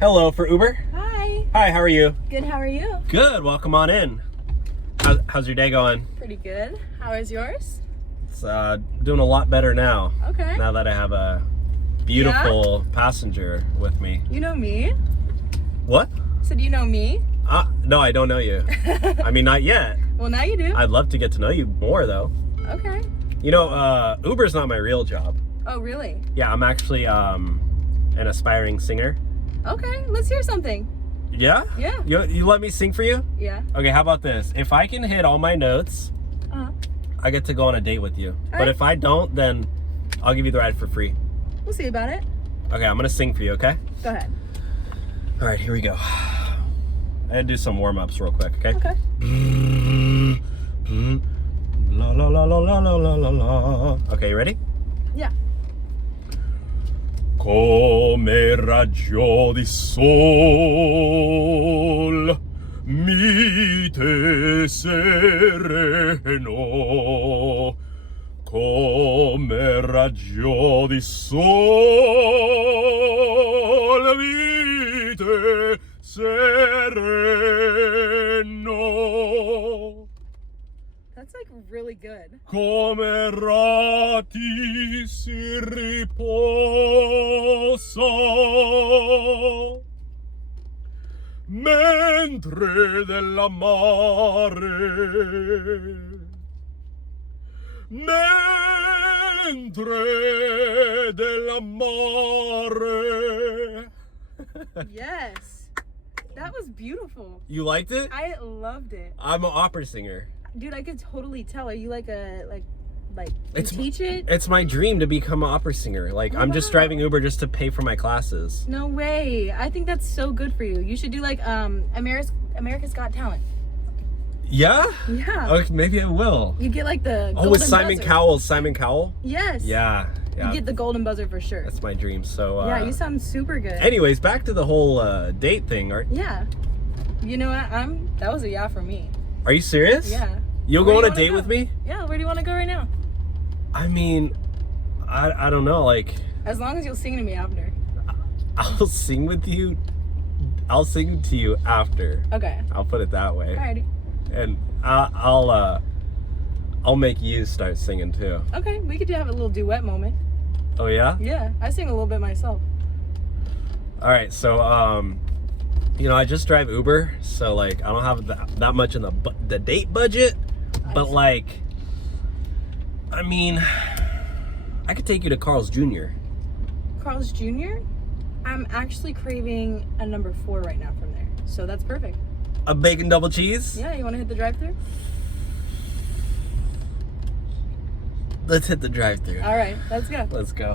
Hello for Uber. Hi. Hi, how are you? Good, how are you? Good, welcome on in. How's your day going? Pretty good. How is yours? It's doing a lot better now. Okay. Now that I have a beautiful passenger with me. You know me? What? So do you know me? No, I don't know you. I mean, not yet. Well, now you do. I'd love to get to know you more though. Okay. You know, Uber's not my real job. Oh, really? Yeah, I'm actually an aspiring singer. Okay, let's hear something. Yeah? Yeah. You let me sing for you? Yeah. Okay, how about this? If I can hit all my notes, I get to go on a date with you. But if I don't, then I'll give you the ride for free. We'll see about it. Okay, I'm gonna sing for you, okay? Go ahead. All right, here we go. I gotta do some warm-ups real quick, okay? Okay. La la la la la la la la la. Okay, you ready? Yeah. Come raggio di sol mite sereno, come raggio di sol mite sereno. That's like really good. Come rati si riposa mentre della mare, mentre della mare. Yes. That was beautiful. You liked it? I loved it. I'm an opera singer. Dude, I could totally tell. Are you like you teach it? It's my dream to become an opera singer. Like, I'm just driving Uber just to pay for my classes. No way. I think that's so good for you. You should do like America's Got Talent. Yeah? Yeah. Okay, maybe I will. You get like the Oh, golden with Simon buzzer. Cowell. Simon Cowell? Yes. Yeah. You get the golden buzzer for sure. That's my dream. So yeah, you sound super good. Anyways, back to the whole date thing. Yeah. You know what? That was a yeah for me. Are you serious? Yeah. You'll go on a date with me? Yeah, where do you want to go right now? I mean, I don't know, like... As long as you'll sing to me after. I'll sing with you. I'll sing to you after. Okay. I'll put it that way. Alrighty. And I'll make you start singing too. Okay, we could have a little duet moment. Oh yeah? Yeah, I sing a little bit myself. All right, so you know, I just drive Uber, so like I don't have that much in the date budget, but like, I mean, I could take you to Carl's Jr. Carl's Jr.? I'm actually craving a number 4 right now from there, so that's perfect. A bacon double cheese? Yeah, you want to hit the drive-thru? Let's hit the drive-thru. All right, let's go. Let's go.